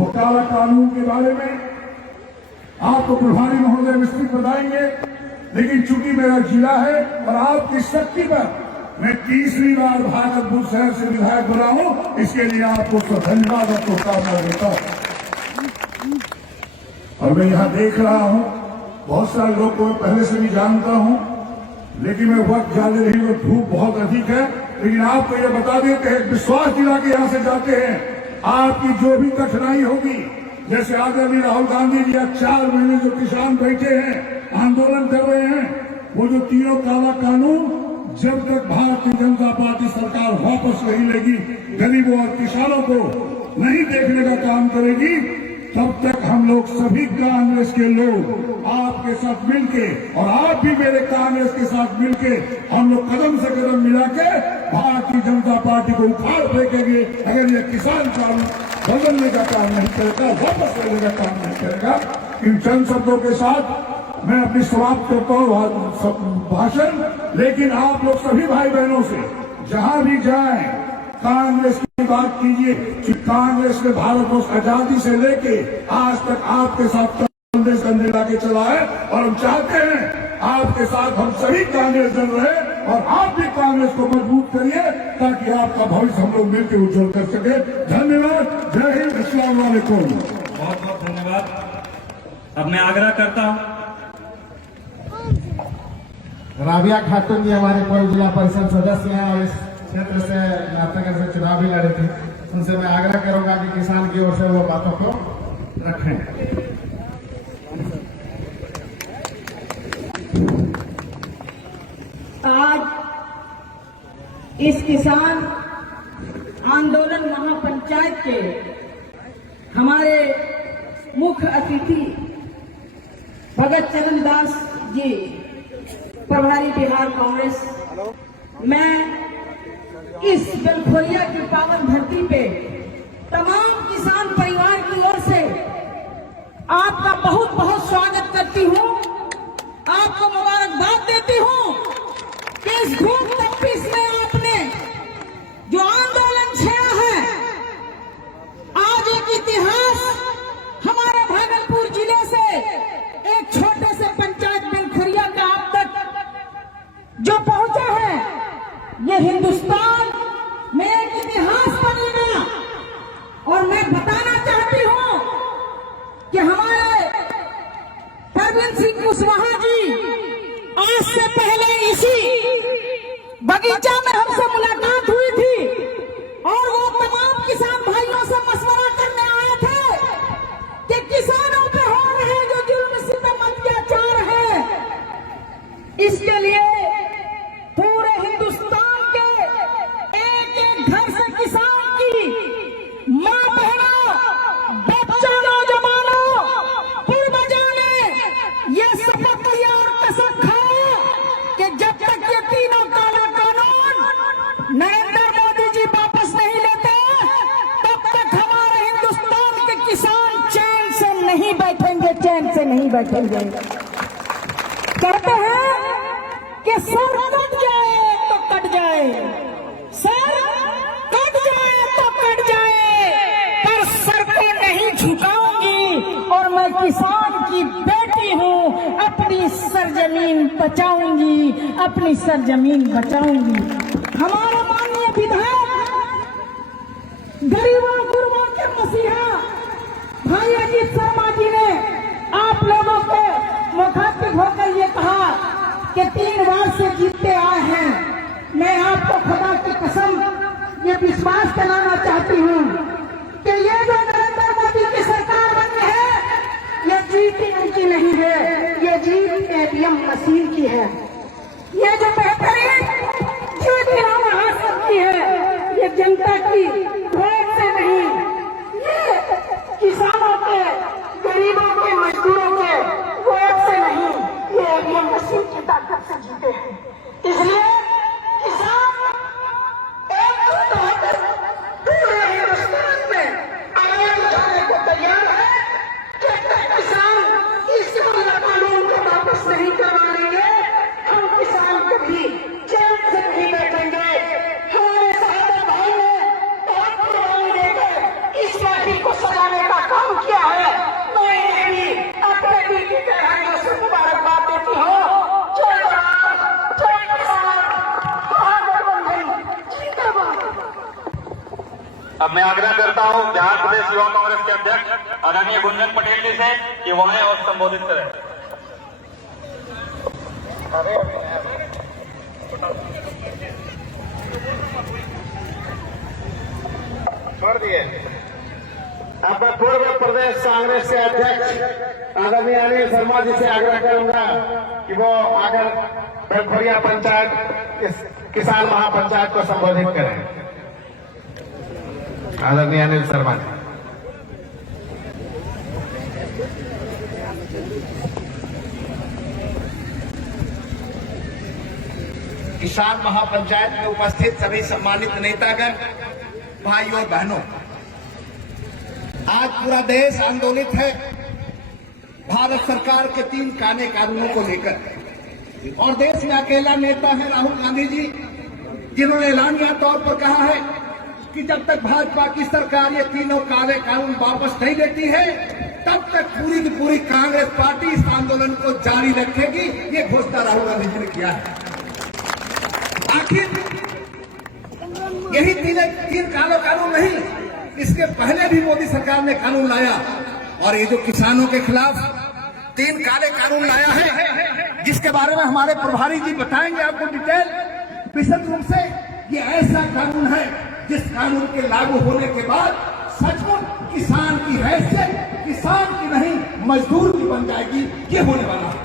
वो काला कानून के बारे में आपको प्रभारी महोदय विस्तृत बताएंगे, लेकिन चूंकि मेरा जिला है और आपकी शक्ति पर मैं तीसरी बार भागलपुर शहर से विधायक बना हूं, इसके लिए आपको धन्यवाद और शुभकामनाएं देता हूं। और मैं यहां देख रहा हूं बहुत सारे लोग को मैं पहले से भी जानता हूं, लेकिन मैं वक्त ज्यादा नहीं और धूप बहुत अधिक है, लेकिन आपको यह बता देते हैं, विश्वास दिला के यहां से जाते हैं, आपकी जो भी कठिनाई होगी, जैसे आदरणीय राहुल गांधी जी 4 महीने जो किसान बैठे हैं, आंदोलन कर रहे हैं, वो जो तीनों काला कानून जब तक भारतीय जनता पार्टी सरकार वापस नहीं लेगी, गरीबों और किसानों को नहीं देखने का काम करेगी, तब तक हम लोग सभी कांग्रेस के लोग आपके साथ मिलके और आप भी मेरे कांग्रेस के साथ मिलके हम लोग कदम से कदम मिला के भारतीय जनता पार्टी को उखाड़ फेंकेंगे। अगर ये किसान कानून बदलने का काम नहीं करेगा, वापस लेने का काम नहीं करेगा। इन चंद शब्दों के साथ मैं अपनी समाप्त करता हूँ भाषण, लेकिन आप लोग सभी भाई बहनों से जहां भी जाएं कांग्रेस की बात कीजिए कि कांग्रेस ने भारत को आजादी से लेके आज तक आपके साथ कांग्रेस कंधे लाके चला है, और हम चाहते हैं आपके साथ हम सभी कांग्रेस जन रहे और आप भी कांग्रेस को मजबूत करिए ताकि आपका भविष्य हम लोग मिलकर उज्जवल कर सके। धन्यवाद। जय हिंद। अस्सलाम वालेकुम। बहुत बहुत धन्यवाद। अब मैं आग्रह करता हूँ राबिया खातून जी हमारे पूर्व जिला परिषद सदस्य हैं और इस क्षेत्र से नाथनगर से चुनाव भी लड़े थे, उनसे मैं आग्रह करूंगा कि किसान की ओर से वो बातों को रखें। आज इस किसान आंदोलन महापंचायत के हमारे मुख्य अतिथि भगत चरण दास जी, प्रभारी बिहार कांग्रेस, मैं इस बेलखोरिया की पावन धरती पे तमाम किसान परिवार की ओर से आपका बहुत बहुत स्वागत करती हूँ, आपको मुबारकबाद देती हूँ कि इस धूप तपिश में आपने जो आंदोलन छेड़ा है, आज एक इतिहास हमारे भागलपुर जिले से एक छोटे से पंचायत बेलखोरिया का आप तक जो पहुंचा है, ये हिंदुस्तान में एक इतिहास बनेगा। और मैं बताना चाहती हूं कि हमारे परवीन सिंह कुशवाहा जी आज से पहले इसी बगीचा में हमसे मुलाकात हुई थी और वो तमाम किसान भाइयों से मशवरा करने आए थे कि किसानों पे हो रहे जो जुल्म सितम अत्याचार है, इसके लिए पूरे हिंदुस्तान के एक एक घर से किसान की मां बहनों, बच्चों, नौजवानों, पूर्वजों ने ये शपथ लिया और कसम खाया कि जब तक ये तीनों काला कानून नरेंद्र मोदी जी वापस नहीं लेते, तब तक हमारे हिंदुस्तान के किसान चैन से नहीं बैठेंगे, चैन से नहीं बैठेंगे। कहते हैं कि सर कट जाए तो कट जाए, सर कट जाए तो कट जाए, पर सर को नहीं झुकाऊंगी और मैं किसान की बेटी हूँ, अपनी सरजमीन बचाऊंगी, अपनी सरजमीन बचाऊंगी। हमारे माननीय विधायक, गरीबों गुरबों के मसीहा भाई अजीत शर्मा जी ने आप लोगों को मुखातिब होकर ये कहा कि 3 बार से जीतते आए हैं। मैं आपको खुदा की कसम ये विश्वास दिलाना चाहती हूँ कि ये जो नरेंद्र मोदी की सरकार बनी है, ये जीत इनकी नहीं है, ये जीत ईवीएम मशीन की है। ये जो बेहतरीन अब मैं आग्रह करता हूं बिहार प्रदेश युवा कांग्रेस के अध्यक्ष आदरणीय गुंजन पटेल जी से कि वो आए और संबोधित करें। छोड़ दिए। अब मैं पूर्व प्रदेश कांग्रेस के अध्यक्ष आदरणीय अनिल शर्मा जी से आग्रह करूंगा कि वो आकर बेलखोरिया पंचायत किसान महापंचायत को संबोधित करें। आदरणीय अनिल शर्मा जी। किसान महापंचायत में उपस्थित सभी सम्मानित नेतागण, भाइयों और बहनों, आज पूरा देश आंदोलित है भारत सरकार के 3 काले कानूनों को लेकर। और देश में अकेला नेता है राहुल गांधी जी, जिन्होंने ऐलानिया तौर पर कहा है कि जब तक भाजपा की सरकार ये तीनों काले कानून वापस नहीं लेती है, तब तक पूरी की पूरी कांग्रेस पार्टी इस आंदोलन को जारी रखेगी। ये घोषणा राहुल गांधी जी ने किया है। आखिर यही 3 काले कानून नहीं, इसके पहले भी मोदी सरकार ने कानून लाया, और ये जो किसानों के खिलाफ 3 काले कानून लाया है, जिसके बारे में हमारे प्रभारी जी बताएंगे आपको डिटेल विशद रूप से। ये ऐसा कानून है जिस कानून के लागू होने के बाद सचमुच किसान की हैसियत किसान की नहीं मजदूर की बन जाएगी, ये होने वाला है।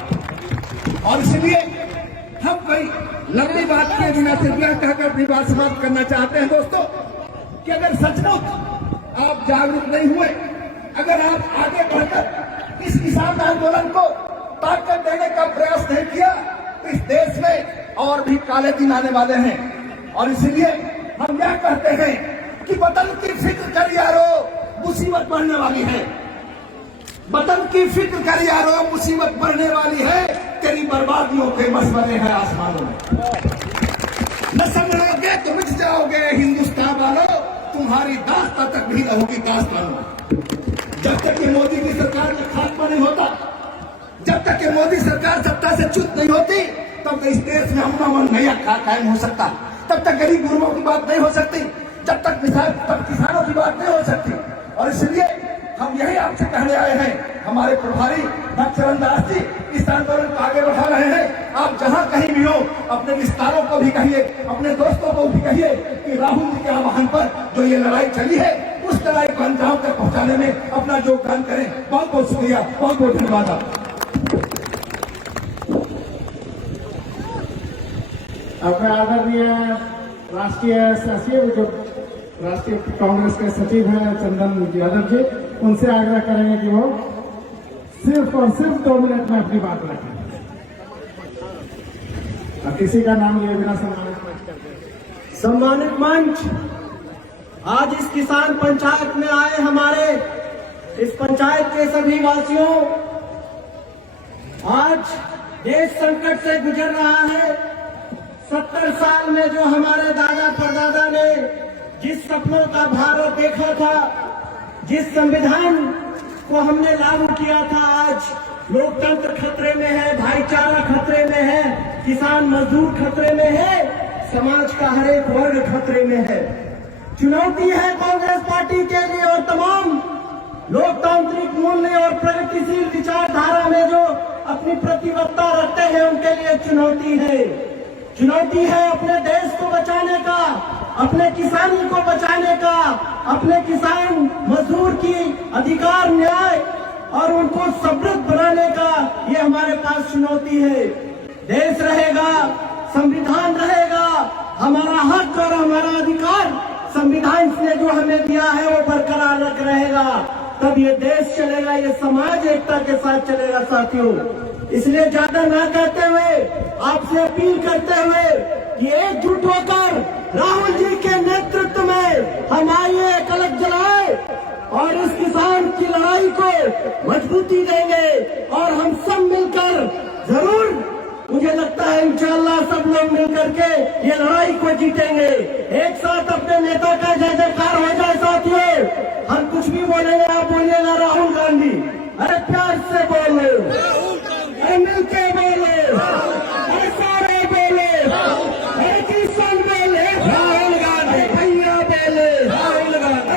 और इसलिए हम कोई लंबी बात किए बिना सिर्फ यह कहकर अपनी बात समाप्त करना चाहते हैं दोस्तों, कि अगर सचमुच आप जागरूक नहीं हुए, अगर आप आगे बढ़कर इस किसान आंदोलन को ताकत देने का प्रयास नहीं किया, तो इस देश में और भी काले दिन आने वाले हैं। और इसलिए हम यह कहते हैं कि वतन की फिक्र कर यारो, मुसीबत बढ़ने वाली है। वतन की फिक्र कर यारो, मुसीबत बढ़ने वाली है। तेरी बर्बादियों के मशवरे हैं आसमानों में। न समझोगे तो मिट जाओगे हिंदुस्तान वालों, तुम्हारी दास्तां तक भी रहोगी दास्तानों। जब तक कि मोदी की सरकार का खात्मा नहीं होता, जब तक कि मोदी सरकार सत्ता से च्युत नहीं होती, तब तक इस देश में अमन नया कायम हो सकता। तब तक गरीब गुरबों की बात नहीं हो सकती, जब तक किसानों की बात नहीं हो सकती। और इसलिए हम यही आपसे कहने आए हैं, हमारे प्रभारी चरण दास जी इस आंदोलन को आगे बढ़ा रहे हैं। आप जहां कहीं भी हो, अपने विस्तारों को भी कहिए, अपने दोस्तों को भी कहिए कि राहुल जी के आह्वान पर जो ये लड़ाई चली है, उस लड़ाई को अंजाम तक पहुंचाने में अपना योगदान करें। बहुत बहुत शुक्रिया, बहुत बहुत धन्यवाद। आप अपने आदरणीय राष्ट्रीय सचिव, जो राष्ट्रीय कांग्रेस के सचिव हैं चंदन यादव जी, उनसे आग्रह करेंगे कि वो सिर्फ और सिर्फ 2 मिनट में अपनी बात रखें। किसी का नाम लिए बिना सम्मानित मंच, आज इस किसान पंचायत में आए हमारे इस पंचायत के सभी वासियों, आज देश संकट से गुजर रहा है। 70 साल में जो हमारे दादा परदादा ने जिस सपनों का भारत देखा था, जिस संविधान को हमने लागू किया था, आज लोकतंत्र खतरे में है, भाईचारा खतरे में है, किसान मजदूर खतरे में है, समाज का हर एक वर्ग खतरे में है। चुनौती है कांग्रेस पार्टी के लिए और तमाम लोकतांत्रिक मूल्य और प्रगतिशील विचारधारा में जो अपनी प्रतिबद्धता रखते हैं, उनके लिए चुनौती है। चुनौती है अपने देश को बचाने का, अपने किसानी को बचाने का, अपने किसान मजदूर की अधिकार न्याय और उनको समृद्ध बनाने का। ये हमारे पास चुनौती है। देश रहेगा, संविधान रहेगा, हमारा हक और हमारा अधिकार संविधान ने जो हमें दिया है वो बरकरार रहेगा, तब ये देश चलेगा, ये समाज एकता के साथ चलेगा साथियों। इसलिए ज्यादा ना कहते हुए आपसे अपील करते हुए कि एकजुट होकर राहुल जी के नेतृत्व में हम आइए, एक अलग जलाए और इस किसान की लड़ाई को मजबूती देंगे। और हम सब मिलकर जरूर, मुझे लगता है इंशाअल्लाह सब लोग मिलकर के ये लड़ाई को जीतेंगे। एक साथ अपने नेता का जय जयकार हो जाए साथियों। हम कुछ भी बोलेंगे, आप बोलिएगा राहुल गांधी। अरे प्यार से बोले, अरे मिलके बोले, अरे सारे बोले, अरे किसान बोले, राहुल गांधी भैया बोले, राहुल गांधी।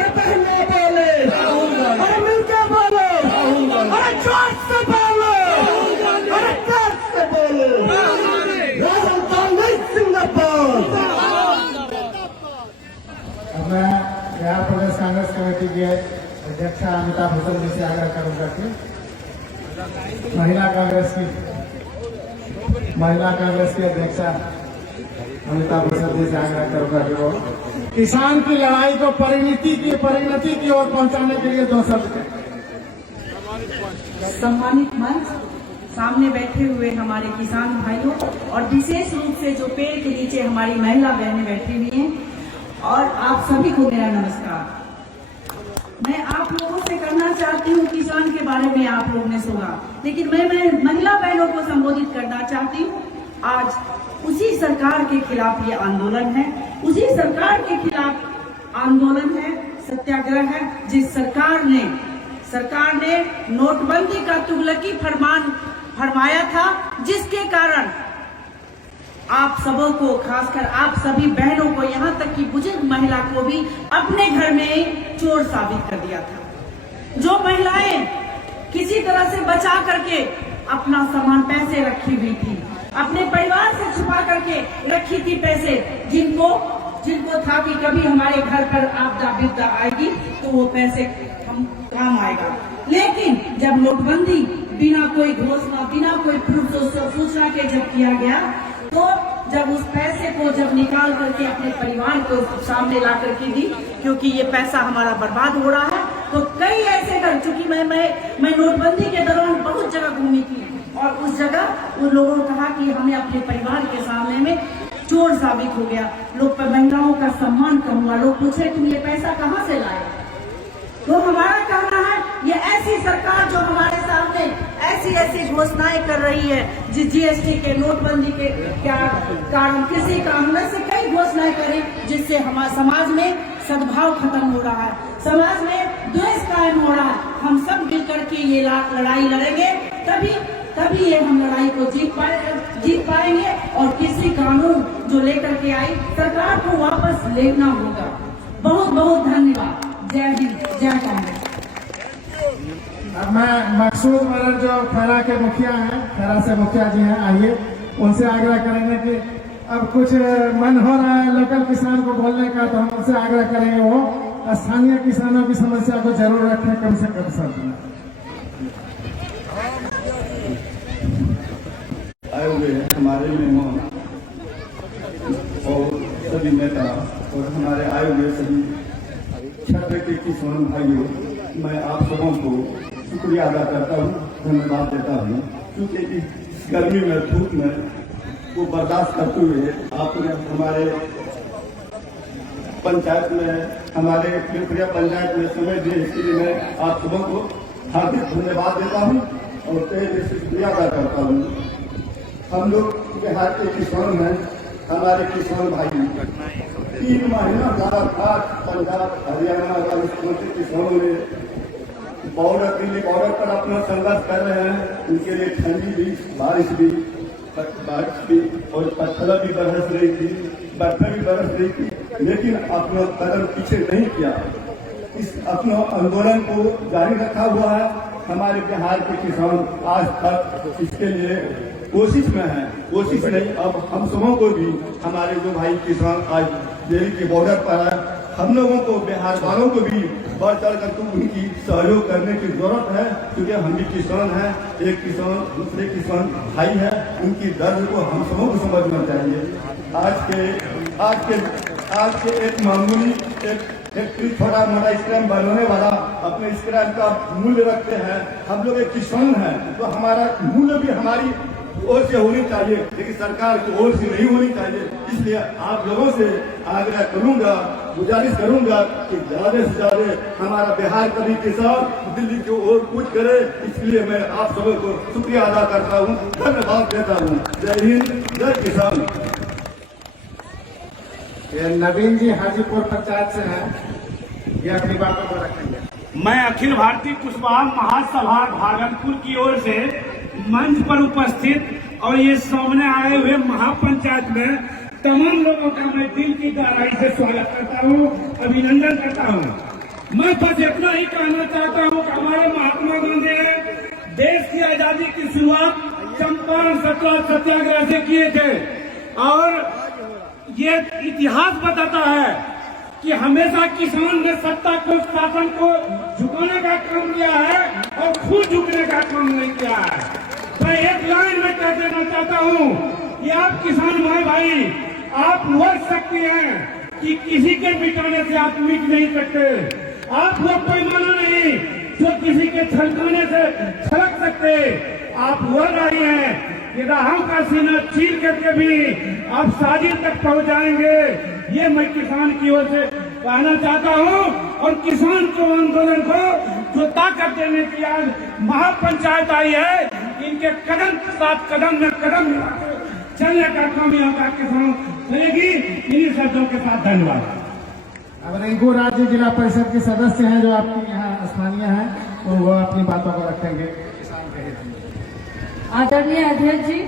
लिए अध्यक्षा अमिताभ बच्चन जी से आग्रह करूंगा कि महिला कांग्रेस की अध्यक्षा अमिताभ बच्चन जी से आग्रह करूंगा कि वो किसान की लड़ाई को परिणति की ओर पहुंचाने के लिए 2 शब्द कहें। सम्मानित मंच, सामने बैठे हुए हमारे किसान भाइयों और विशेष रूप से जो पेड़ के नीचे हमारी महिला बहनें बैठी हुई हैं, और आप सभी को मेरा नमस्कार। मैं आप लोगों से करना चाहती हूँ, किसान के बारे में आप लोगों ने सुना, लेकिन मैं महिला बहनों को संबोधित करना चाहती हूँ। आज उसी सरकार के खिलाफ ये आंदोलन है, उसी सरकार के खिलाफ आंदोलन है, सत्याग्रह है, जिस सरकार ने नोटबंदी का तुगलकी फरमान फरमाया था, जिसके कारण आप सबों को, खासकर आप सभी बहनों को, यहाँ तक कि बुजुर्ग महिला को भी अपने घर में चोर साबित कर दिया था। जो महिलाएं किसी तरह से बचा करके अपना सामान, पैसे रखी हुई थी, अपने परिवार से छुपा करके रखी थी पैसे, जिनको था कि कभी हमारे घर पर आपदा विपदा आएगी तो वो पैसे हम काम आएगा। लेकिन जब नोटबंदी बिना कोई घोषणा, बिना कोई सूचना के जब किया गया, तो जब उस पैसे को जब निकाल करके अपने परिवार को सामने ला करके दी, क्योंकि ये पैसा हमारा बर्बाद हो रहा है, तो कई ऐसे कर चुकी मैं नोटबंदी के दौरान बहुत जगह घूमी थी, और उस जगह उन लोगों ने कहा कि हमें अपने परिवार के सामने में चोर साबित हो गया। लोग पर महिलाओं का सम्मान कम हुआ, लोग पूछे तुम ये पैसा कहाँ से लाए। तो हमारा कहना है, ये ऐसी सरकार जो हमारे सामने ऐसी घोषणाएं कर रही है, जीएसटी के, नोटबंदी के कारण किसी काम में से कई घोषणाएं करें, जिससे हमारे समाज में सद्भाव खत्म हो रहा है, समाज में द्वेष कायम हो रहा है। हम सब मिल करके ये लड़ाई लड़ेंगे, तभी ये हम लड़ाई को जीत पाएंगे, और किसी कानून जो लेकर के आई सरकार को वापस लेना होगा। बहुत बहुत धन्यवाद। जय हिंद, जय कांग्रेस। अब मैं मकसूद मरर जो खैरा के मुखिया हैं, खैरा से मुखिया जी हैं, आइए उनसे आग्रह करेंगे कि अब कुछ मन हो रहा है लोकल किसान को बोलने का, तो हम उनसे आग्रह करेंगे वो स्थानीय किसानों की समस्या को जरूर रखें कम से कम शब्द में। आए हुए हमारे मेहमान और सभी नेता और हमारे आए हुए सभी क्षेत्र के किसान भाइयों, मैं आप सबों को शुक्रिया अदा करता हूँ, धन्यवाद देता हूँ, क्योंकि इस गर्मी में, धूप में वो बर्दाश्त करते हुए आपने हमारे पंचायत में, हमारे पिपरिया पंचायत में समय दिए, इसके लिए मैं आप सबों को हार्दिक धन्यवाद देता हूँ और तहे दिल से शुक्रिया अदा करता हूँ। हम लोग बिहार के किसान हैं, हमारे किसान भाई 3 महीना लगातार पंजाब, हरियाणा, राजस्थान के किसानों ने दिल्ली बॉर्डर पर अपना संघर्ष कर रहे हैं। उनके लिए ठंडी भी, बारिश भी और पत्थर भी बरस रही थी, बर्फें भी बरस रही थी, लेकिन अपना कदम पीछे नहीं किया। इस अपना आंदोलन को जारी रखा हुआ है। हमारे बिहार के किसान आज तक इसके लिए कोशिश में है, कोशिश नहीं, अब हम सबों को भी, हमारे जो भाई किसान आज दिल्ली के बॉर्डर पर है, हम लोगों को, बिहार वालों को भी बढ़ चढ़ कर उनकी सहयोग करने की जरूरत है, क्योंकि हम भी किसान हैं, एक किसान दूसरे किसान भाई है, उनकी दर्द को हम सबों को समझना चाहिए। आज के एक मामूली फैक्ट्री, छोटा मोटा स्क्रैम बनाने वाला अपने स्क्रैम का मूल्य रखते हैं। हम लोग एक किसान हैं, तो हमारा मूल्य भी हमारी ओर से होनी चाहिए, लेकिन सरकार की ओर से नहीं होनी चाहिए। इसलिए आप लोगों से आग्रह करूंगा, गुजारिश करूंगा कि ज्यादा से ज्यादा हमारा बिहार का भी किसान दिल्ली की ओर कूच करे। इसलिए मैं आप सबों को शुक्रिया अदा करता हूं, धन्यवाद देता हूं। जय हिंद, जय किसान। ये नवीन जी हाजीपुर पंचायत से हैं, ये अपनी बातों को रखेंगे। मैं अखिल भारतीय कुशवाहा महासभा भागलपुर की ओर से मंच पर उपस्थित और ये सामने आए हुए महापंचायत में तमाम लोगों का मैं दिल की गहराई से स्वागत करता हूँ, अभिनंदन करता हूँ। मैं बस इतना ही कहना चाहता हूँ कि हमारे महात्मा गांधी ने देश की आजादी की शुरुआत चंपारण सत्याग्रह से किए थे, और ये इतिहास बताता है कि हमेशा किसान ने सत्ता को, शासन को झुकाने का काम किया है और खुद झुकने का काम नहीं किया है। मैं एक लाइन में कह देना चाहता हूँ कि आप किसान भाई, आप वो शक्ति हैं कि किसी के मिटाने से आप मिट नहीं सकते। आप वो पैमाना नहीं जो किसी के छलकाने से छलक सकते। आप वो नारी हैं कि राहों का सीना चीर करके भी आप साजिश तक पहुंच जाएंगे। ये मैं किसान की ओर से कहना चाहता हूं। और किसान को आंदोलन को जो ताकत देने की आज महापंचायत आई है, इनके कदम के साथ कदम में कदम मिलाकर चलने का काम यहाँ का किसान करेगी। इन्हीं शब्दों के साथ धन्यवाद। अब रिंकू राज्य जिला परिषद के सदस्य हैं जो आपके यहाँ स्थानीय हैं, तो वो अपनी बातों को रखेंगे। किसान के हित में। आदरणीय अध्यक्ष जी,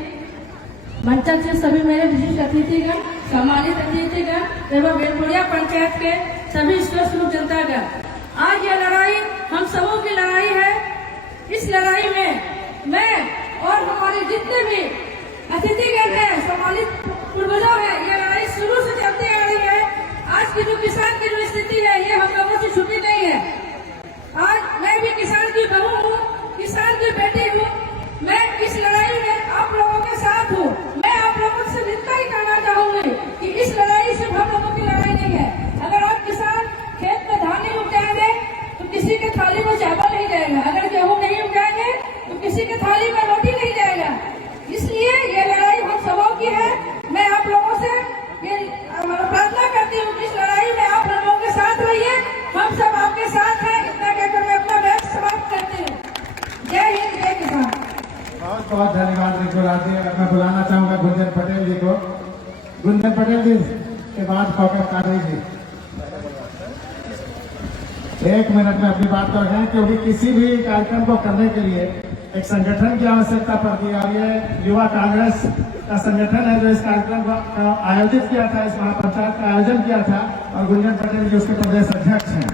मंचन से सभी मेरे विशिष्ट अतिथिगण, सम्मानित अतिथिगण एवं बेलपुरिया पंचायत के सभी स्वरूप जनतागण, आज यह लड़ाई हम सबों की लड़ाई है। इस लड़ाई में मैं और हमारे जितने भी अतिथिगण हैं, सम्मानित पूर्वजों हैं, यह लड़ाई शुरू से चलती आ रही है। आज की जो किसान की जो स्थिति है, ये हम लोगों से छुपी नहीं है। आज मैं भी किसान की बहू हूँ, किसान की बेटी हूँ। मैं इस लड़ाई में आप लोगों के साथ हूँ। मैं आप लोगों से इतना ही कहना चाहूंगी कि इस लड़ाई सिर्फ हम लोगों की लड़ाई नहीं है। अगर आप किसान खेत में धान नहीं उगाएंगे तो किसी के थाली में चावल नहीं जाएगा। अगर गेहूँ नहीं उगाएंगे तो किसी के थाली में रोटी नहीं जाएगा। इसलिए ये लड़ाई हम सबों की है। मैं आप लोगों से ये प्रार्थना करती हूँ कि इस लड़ाई में आप लोगों के साथ रहिए। हम सब आपके साथ हैं। इतना कहकर मैं अपना बैठ समाप्त करती हूँ। जय हिंद, जय किसान। बहुत बहुत धन्यवाद रिंकू राज्य। अब मैं बुलाना चाहूंगा गुंजन पटेल जी को। गुंजन पटेल जी के बाद कौकब कादरी जी 1 मिनट में अपनी बात कर रहे हैं, क्योंकि किसी भी कार्यक्रम को करने के लिए एक संगठन की आवश्यकता पड़ती है। और ये युवा कांग्रेस का संगठन है जो इस कार्यक्रम का आयोजित किया था, इस महापंचायत का आयोजन किया था, और गुंजन पटेल जी उसके प्रदेश अध्यक्ष हैं।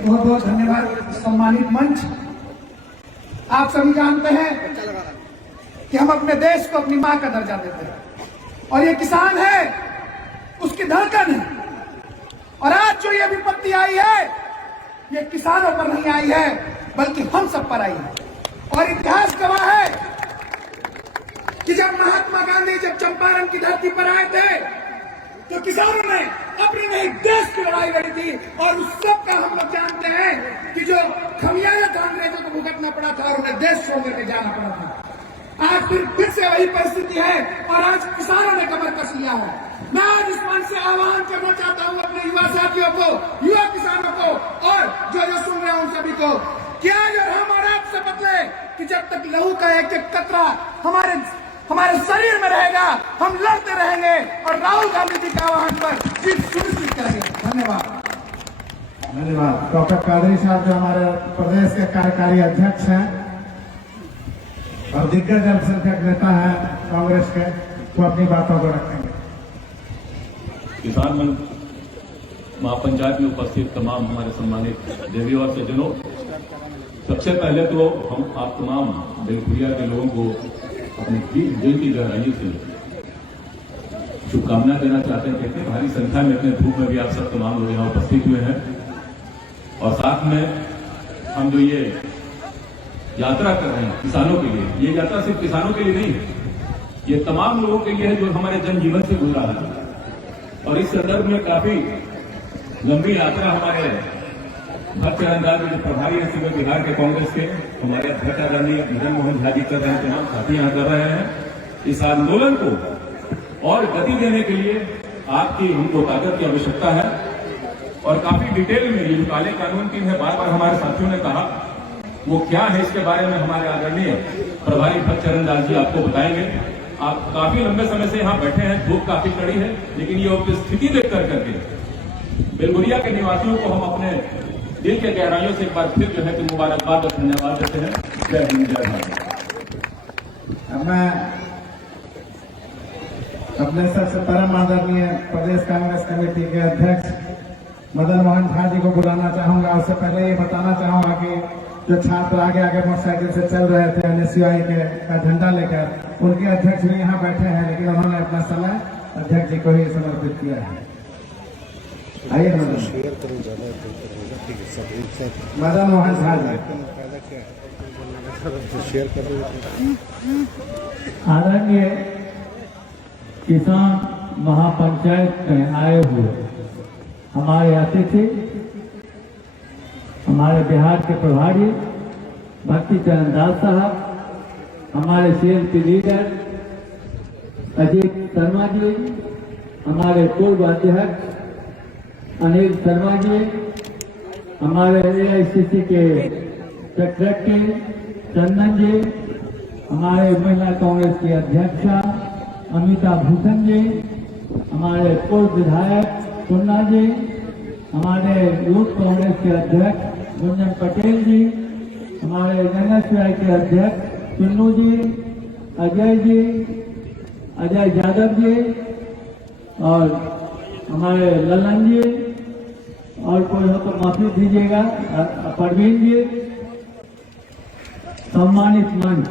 बहुत बहुत धन्यवाद। सम्मानित मंच, आप सभी जानते हैं कि हम अपने देश को अपनी मां का दर्जा देते हैं, और ये किसान है, उसकी धड़कन है। और आज जो ये विपत्ति आई है, ये किसानों पर नहीं आई है, बल्कि हम सब पर आई है। और इतिहास गवाह है कि जब महात्मा गांधी जब चंपारण की धरती पर आए थे, तो किसानों ने अपने नहीं देश की लड़ाई लड़ी थी। और उस सब का हम लोग जानते हैं कि जो खमियाजा था अंग्रेजों को भुगतना पड़ा था और उन्हें देश छोड़ करके जाना पड़ा था। आज फिर से वही परिस्थिति है, और आज किसानों ने कमर कस लिया है। मैं आज इस मंच से आह्वान करना चाहता हूं अपने युवा साथियों को, युवा किसानों को, और जो सुन रहे हैं उन सभी को, क्या अगर हम और आप शपथ लें कि जब तक लहू का एक एक कतरा हमारे शरीर में रहेगा, हम लड़ते रहेंगे और राहुल गांधी जी के आह्वान पर जीत सुनिश्चित करेंगे। धन्यवाद। धन्यवाद। कौकब कादरी साहब जो हमारे प्रदेश के कार्यकारी अध्यक्ष हैं और दिग्गज अल्पसंख्यक नेता हैं कांग्रेस के, वो अपनी बातों को रखेंगे। किसान मंच महापंचायत में उपस्थित तमाम हमारे सम्मानित देवी और सज्जनों, सबसे पहले तो हम आप तमाम बेलपुरिया के लोगों को अपने दिल की गहराई से शुभकामना देना चाहते हैं। कहते भारी संख्या में इतने धूप में भी आप सब तमाम लोग यहाँ उपस्थित हुए हैं, और साथ में हम जो ये यात्रा कर रहे हैं किसानों के लिए, ये यात्रा सिर्फ किसानों के लिए नहीं है, ये तमाम लोगों के लिए है जो हमारे जनजीवन से गुजरा है। और इस संदर्भ में काफी लंबी यात्रा हमारे भक्त चरणदास जो प्रभारी है सूबे बिहार के कांग्रेस के, हमारे अध्यक्ष आदरणीय मदन मोहन झा जी कर रहे हैं, तमाम साथी यहाँ कर रहे हैं। इस आंदोलन को और गति देने के लिए आपकी हमको ताकत की आवश्यकता है। और काफी डिटेल में ये काले कानून की है, बार बार हमारे साथियों ने कहा, वो क्या है इसके बारे में हमारे आदरणीय प्रभारी भक्त चरणदास जी आपको बताएंगे। आप काफी लंबे समय से यहाँ बैठे हैं, धूप काफी कड़ी है, लेकिन ये स्थिति देख करके बेलपुरिया के निवासियों को हम अपने दिल के गहराइयों से एक बार फिर जो है कि मुबारकबाद और धन्यवाद देते हैं। जय हिंद, जय भारत। मैं अपने सबसे परम आदरणीय प्रदेश कांग्रेस कमेटी के अध्यक्ष मदन मोहन झा जी को बुलाना चाहूंगा। उससे पहले ये बताना चाहूंगा कि जो छात्र आगे आगे मोटरसाइकिल से चल रहे थे NSUI का झंडा लेकर, उनके अध्यक्ष भी यहाँ बैठे हैं, लेकिन उन्होंने अपना समय अध्यक्ष जी को ही समर्पित किया है। आइए मदन मोहन झा जी। आदरणीय किसान महापंचायत में आए हुए हमारे अतिथि, हमारे बिहार के प्रभारी भक्ति चरण दास साहब, हमारे CLP लीडर अजीत शर्मा जी, हमारे पूर्व अध्यक्ष अनिल शर्मा जी, हमारे AICC के सेक्रेटरी चंदन जी, हमारे महिला कांग्रेस की अध्यक्षा अमिता भूषण जी, हमारे पूर्व विधायक कुन्ना जी, हमारे यूथ कांग्रेस के अध्यक्ष गुंजन पटेल जी, हमारे NSY के अध्यक्ष चुन्नू जी, अजय यादव जी, और हमारे ललन जी, और कोई हो तो माफी दीजिएगा, परवीन जी, सम्मानित मंच।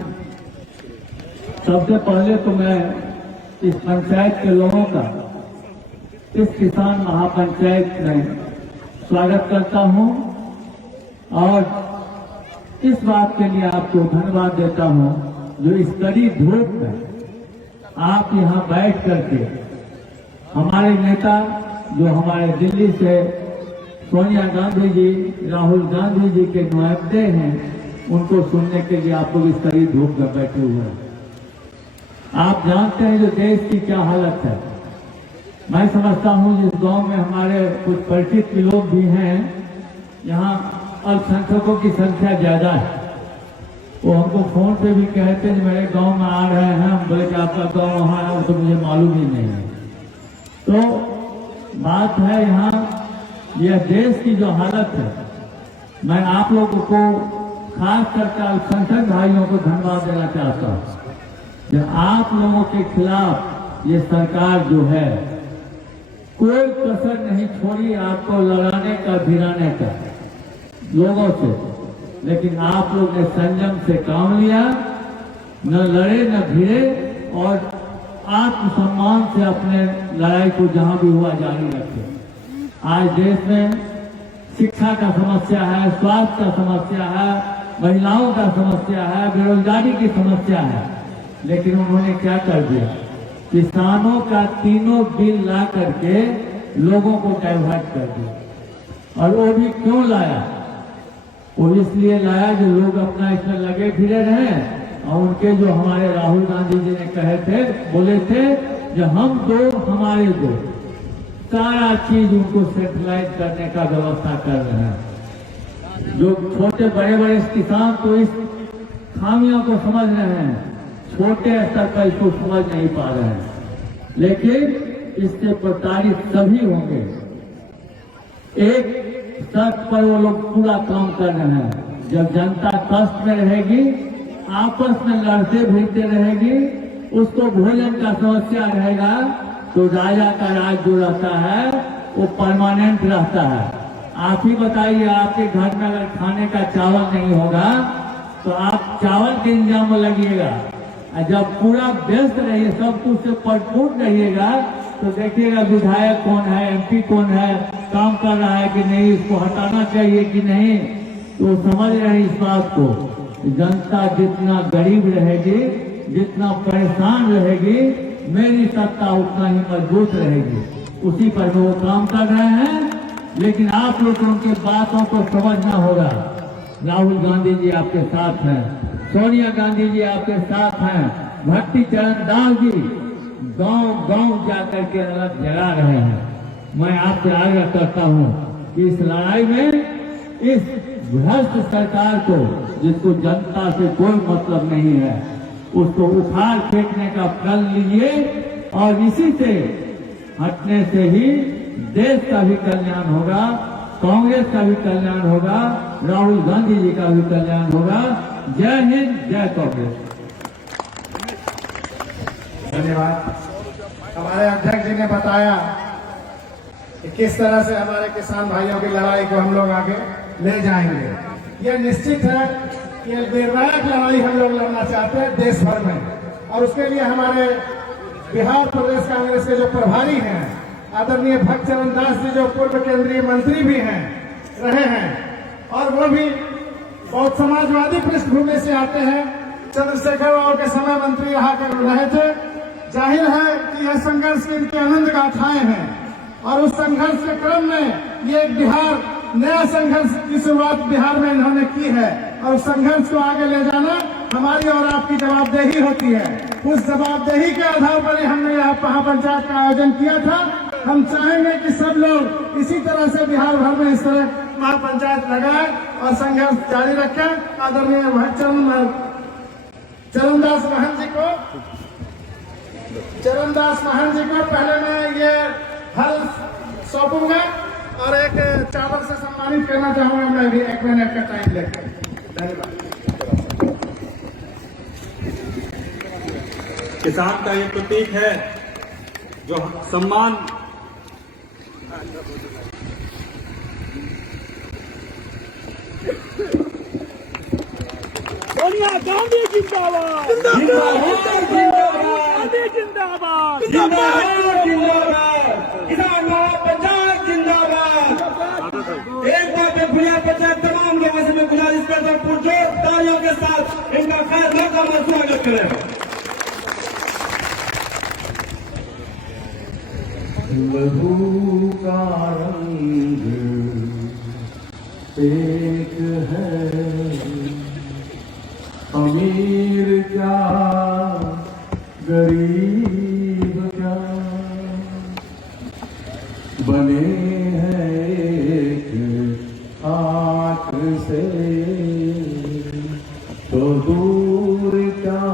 सबसे पहले तो मैं इस पंचायत के लोगों का इस किसान महापंचायत में स्वागत करता हूं और इस बात के लिए आपको धन्यवाद देता हूं जो इस कड़ी धूप में आप यहां बैठ करके हमारे नेता जो हमारे दिल्ली से सोनिया गांधी जी, राहुल गांधी जी के नुमाइंदे हैं, उनको सुनने के लिए आप लोग इस कड़ी धूप में बैठे हुए हैं। आप जानते हैं जो देश की क्या हालत है। मैं समझता हूं जिस गांव में हमारे कुछ परिचित लोग भी हैं, यहाँ अल्पसंख्यकों की संख्या ज्यादा है। वो हमको फोन पे भी कहते हैं मेरे गांव में आ रहे हैं, हम बोले कि आपका गांव वहां है, तो मुझे मालूम ही नहीं है। तो बात है यहाँ यह देश की जो हालत है, मैं आप लोगों को खास करके अल्पसंख्यक भाइयों को धन्यवाद देना चाहता हूँ कि आप लोगों के खिलाफ ये सरकार जो है कोई कसर नहीं छोड़ी आपको लड़ाने का, भिड़ाने का लोगों से, लेकिन आप लोग ने संयम से काम लिया, न लड़े न भिड़े और आत्मसम्मान से अपने लड़ाई को जहां भी हुआ जारी रखे। आज देश में शिक्षा का समस्या है, स्वास्थ्य का समस्या है, महिलाओं का समस्या है, बेरोजगारी की समस्या है, लेकिन उन्होंने क्या कर दिया? किसानों का तीनों बिल ला करके लोगों को डाइवर्ट कर दिया। और वो भी क्यों लाया? वो इसलिए लाया जो लोग अपना इसमें लगे फिरे रहे, और उनके जो हमारे राहुल गांधी जी ने कहे थे, बोले थे जो हम दो हमारे दो, सारा चीज उनको सेटेलाइज करने का व्यवस्था कर रहे हैं। जो छोटे बड़े बड़े किसान तो इस खामियों को समझ रहे हैं, छोटे स्तर पर इसको समझ नहीं पा रहे हैं, लेकिन इससे प्रताड़ित सभी होंगे। एक शर्त पर वो लोग पूरा काम कर रहे हैं, जब जनता कष्ट में रहेगी, आपस में लड़ते भिड़ते रहेगी, उसको भोजन का समस्या रहेगा, तो राजा का राज जो रहता है वो परमानेंट रहता है। आप ही बताइए, आपके घर में अगर खाने का चावल नहीं होगा तो आप चावल के इंतजाम में लगिएगा, और जब पूरा व्यस्त रहिए, सब कुछ से भरपूर रहिएगा, तो देखिएगा विधायक कौन है, MP कौन है, काम कर रहा है कि नहीं, इसको हटाना चाहिए कि नहीं। तो समझ रहे हैं इस बात को, जनता जितना गरीब रहेगी, जितना परेशान रहेगी, मेरी सत्ता उतना ही मजबूत रहेगी। उसी पर वो काम कर रहे हैं, लेकिन आप लोग उनकी बातों को समझना होगा। राहुल गांधी जी आपके साथ हैं, सोनिया गांधी जी आपके साथ हैं, भक्ति चरण दास जी गांव गांव जाकर के अलग जगा रहे हैं। मैं आपसे आग्रह करता हूं कि इस लड़ाई में इस भ्रष्ट सरकार को, जिसको जनता से कोई मतलब नहीं है, उसको उखाड़ फेंकने का प्रण लीजिए, और इसी से हटने से ही देश का भी कल्याण होगा, कांग्रेस का भी कल्याण होगा, राहुल गांधी जी का भी कल्याण होगा। जय हिंद, जय कांग्रेस। धन्यवाद। हमारे अध्यक्ष जी ने बताया कि किस तरह से हमारे किसान भाइयों की लड़ाई को हम लोग आगे ले जाएंगे। यह निश्चित है कि निर्णायक लड़ाई हम लोग लड़ना चाहते हैं देश भर में, और उसके लिए हमारे बिहार प्रदेश कांग्रेस के जो प्रभारी हैं आदरणीय भक्तचरण दास जी जो पूर्व केंद्रीय मंत्री भी हैं रहे हैं और वो भी बहुत समाजवादी पृष्ठभूमि से आते हैं। चंद्रशेखर राव के समय मंत्री रहे थे। जाहिर है कि यह संघर्ष की इनकी आनंद गाथाएं हैं और उस संघर्ष के क्रम में ये बिहार नया संघर्ष की शुरुआत बिहार में इन्होंने की है और उस संघर्ष को आगे ले जाना हमारी और आपकी जवाबदेही होती है। उस जवाबदेही के आधार पर हमने यहाँ महापंचायत का आयोजन किया था। हम चाहेंगे कि सब लोग इसी तरह से बिहार भर में इस तरह महापंचायत लगाए और संघर्ष जारी रखें। आदरणीय चरणदास महंत जी को पहले मैं ये फल सौंपूंगा और एक चावल से सम्मानित करना चाहूंगा मैं भी 1 मिनट का टाइम लेकर। धन्यवाद। किसान का ये प्रतीक है जो सम्मान सोनिया गांधी जिंदाबाद, गांधी जिंदाबाद, किसान महापंचायत जिंदाबाद। एक बार में खुलिया पंचायत तमाम लोगों से मैं गुजारिश करता हूँ पुरजोर तालियों के साथ इनका खैर मौका स्वागत करें। लहू का रंग एक है, अमीर क्या गरीब क्या, बने हैं एक आंख से तो दूर क्या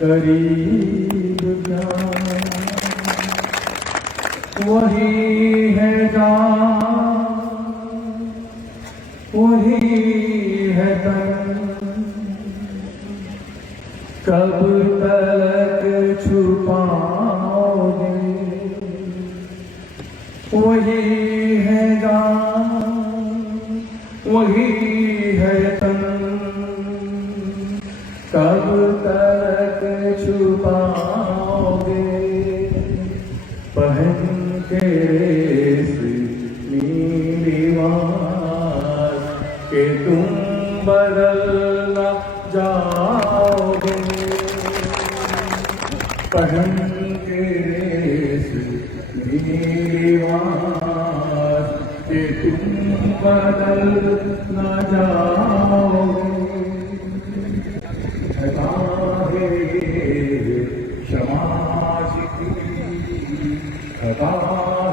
करीब क्या, वही है जान वही है तन, कब तक छुपाओगे, वही है जान वही है तन, कब तक छुपाओगे, पहन के कि तुम बदल न जाओगे, पहन के कि तुम बदल न जाओगे, समाज की खता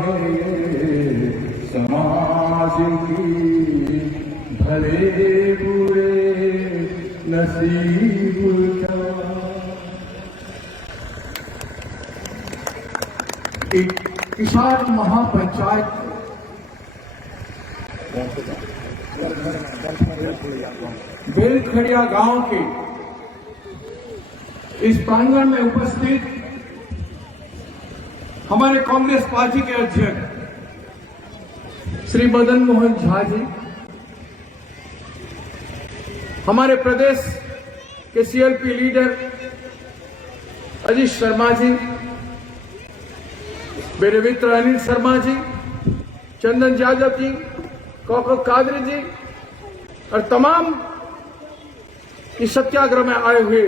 है समाज की, भले बुरे नसीब का। एक किसान महापंचायत बेलखड़िया गांव के इस प्रांगण में उपस्थित हमारे कांग्रेस पार्टी के अध्यक्ष श्री मदन मोहन झा जी, हमारे प्रदेश के सीएलपी लीडर अजीत शर्मा जी, मेरे मित्र अनिल शर्मा जी, चंदन यादव जी, कौकब कादरी जी और तमाम इस सत्याग्रह में आए हुए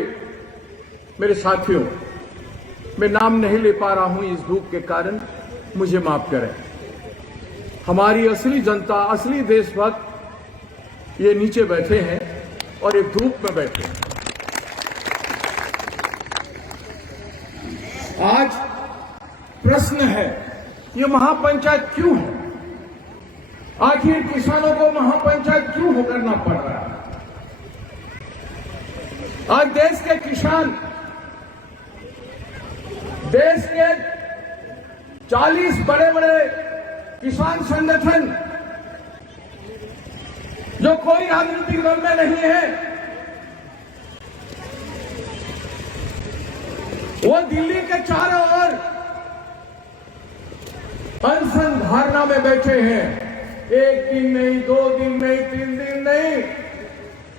मेरे साथियों, मैं नाम नहीं ले पा रहा हूं इस धूप के कारण, मुझे माफ करें। हमारी असली जनता, असली देशभक्त ये नीचे बैठे हैं और एक धूप में बैठे हैं। आज प्रश्न है ये महापंचायत क्यों है, आखिर किसानों को महापंचायत क्यों करना पड़ रहा है। आज देश के किसान, देश के 40 बड़े बड़े किसान संगठन जो कोई राजनीतिक दल में नहीं है, वो दिल्ली के चारों ओर अनशन धारणा में बैठे हैं। 1 दिन नहीं, 2 दिन नहीं, 3 दिन नहीं,